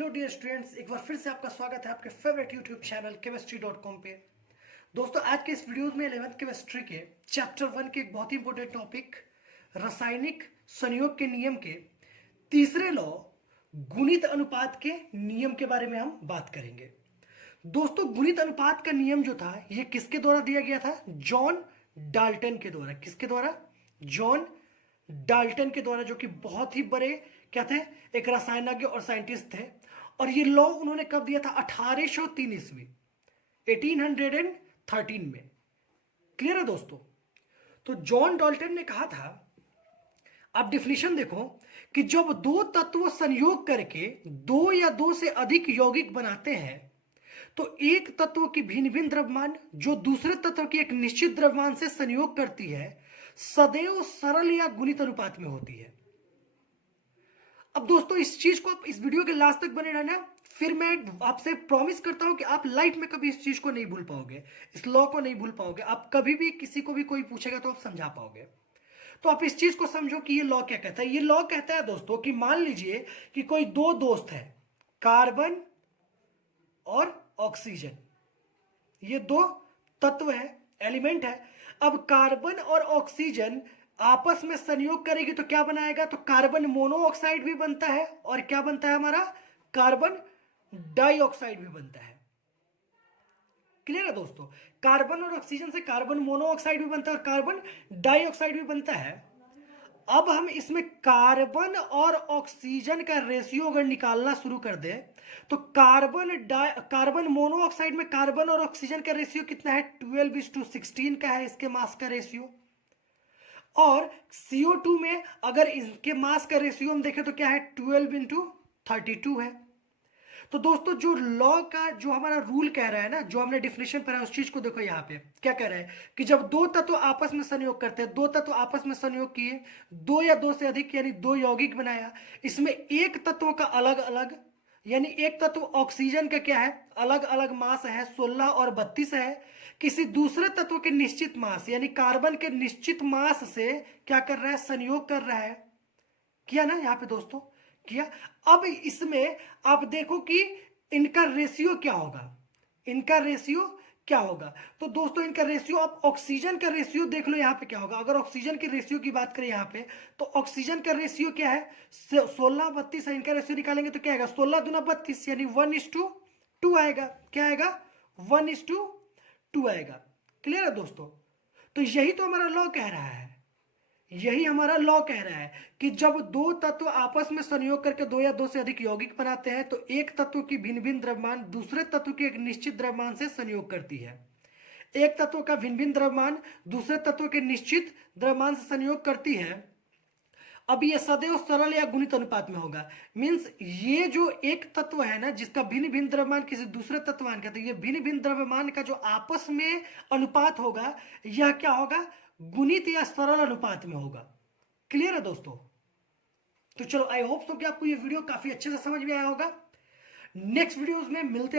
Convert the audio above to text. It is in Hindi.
हेलो डियर स्टूडेंट्स, एक बार फिर से आपका स्वागत है आपके फेवरेट यूट्यूब चैनल chemistry.com पे। दोस्तों, आज के इस वीडियो में 11th केमिस्ट्री के चैप्टर 1 के एक बहुत ही इंपॉर्टेंट टॉपिक रासायनिक संयोग के नियम के तीसरे लॉ गुणित अनुपात के नियम के बारे में हम बात करेंगे। दोस्तों, गुणित अनुपात का नियम जो था ये किसके द्वारा दिया गया था? जॉन डाल्टन के द्वारा। किसके द्वारा? जॉन डाल्टन के द्वारा, जो कि बहुत ही बड़े क्या थे, एक रसायनज्ञ और साइंटिस्ट थे। और ये लॉ उन्होंने कब दिया था? 1803 ईस्वी, 1813 में। क्लियर है दोस्तों? तो जॉन डाल्टन ने कहा था, आप डिफिनीशन देखो, कि जब दो तत्व संयोग करके दो या दो से अधिक यौगिक बनाते हैं तो एक तत्व की भिन्न भिन्न द्रव्यमान जो दूसरे तत्व की एक निश्चित द्रव्यमान से संयोग करती है सदैव सरल या गुणित अनुपात में होती है। अब दोस्तों, इस चीज को आप इस वीडियो के लास्ट तक बने रहना, फिर मैं आपसे प्रॉमिस करता हूं कि आप लाइफ में कभी इस चीज को नहीं भूल पाओगे, इस लॉ को नहीं भूल पाओगे। आप कभी भी किसी को भी कोई पूछेगा तो आप समझा पाओगे। तो आप इस चीज को समझो कि ये लॉ क्या कहता है। ये लॉ कहता है दोस्तों कि मान लीजिए कि कोई दो दोस्त है, कार्बन और ऑक्सीजन, ये दो तत्व है, एलिमेंट है। अब कार्बन और ऑक्सीजन आपस में संयोग करेगी तो क्या बनाएगा? तो कार्बन मोनोऑक्साइड भी बनता है और क्या बनता है हमारा? कार्बन डाइऑक्साइड भी बनता है। क्लियर है दोस्तों? कार्बन और ऑक्सीजन से कार्बन मोनोऑक्साइड भी बनता है और कार्बन डाइऑक्साइड भी बनता है। अब हम इसमें कार्बन और ऑक्सीजन का रेशियो अगर निकालना शुरू कर दे तो कार्बन मोनोऑक्साइड में कार्बन और ऑक्सीजन का रेशियो कितना है? 12:16 का है इसके मास का रेशियो। और CO2 में अगर इसके मास का रेशियो हम देखें तो क्या है? 12:32 है। तो दोस्तों, जो लॉ का जो हमारा रूल कह रहा है ना, जो हमने डिफिनेशन पढ़ा है, उस चीज को देखो। यहां पे क्या कह रहा है कि जब दो तत्व आपस में संयोग करते हैं, दो तत्व आपस में संयोग किए, दो या दो से अधिक यानी दो यौगिक बनाया, इसमें एक तत्व का अलग अलग, यानी एक तत्व ऑक्सीजन का क्या है? अलग अलग मास है, 16 और 32 है। किसी दूसरे तत्व के निश्चित मास यानी कार्बन के निश्चित मास से क्या कर रहा है? संयोग कर रहा है। किया ना यहां पे दोस्तों? किया। अब इसमें आप देखो कि इनका रेशियो क्या होगा, इनका रेशियो क्या होगा। तो दोस्तों, इनका रेशियो, आप ऑक्सीजन का रेशियो देख लो यहां पे क्या होगा। अगर ऑक्सीजन के रेशियो की बात करें यहां पे, तो ऑक्सीजन का रेशियो क्या है? 16:32 है। इनका रेशियो निकालेंगे तो क्या आएगा? 16 दूना 32 यानी 1:2 आएगा। क्या आएगा? 1:2 आएगा। क्लियर है दोस्तों? तो यही तो हमारा लॉ कह रहा है, यही हमारा लॉ कह रहा है कि जब दो तत्व आपस में संयोग करके दो या दो से अधिक यौगिक बनाते हैं तो एक तत्व की भिन्न भिन्न द्रव्यमान दूसरे तत्व के एक निश्चित द्रव्यमान से संयोग करती है। एक तत्व का भिन्न भिन्न द्रव्यमान दूसरे तत्व के निश्चित द्रव्यमान से संयोग करती है। अब ये सदैव सरल या गुणित अनुपात में होगा। मींस ये जो एक तत्व है ना, जिसका भिन्न भिन्न द्रव्यमान किसी दूसरे तत्वमान का, तो ये भिन्न भिन्न द्रव्यमान का जो आपस में अनुपात होगा, यह क्या होगा? गुणित या सरल अनुपात में होगा। क्लियर है दोस्तों? तो चलो, आई होप सो कि आपको ये वीडियो काफी अच्छे से समझ में आया होगा। नेक्स्ट वीडियोस में मिलते हैं।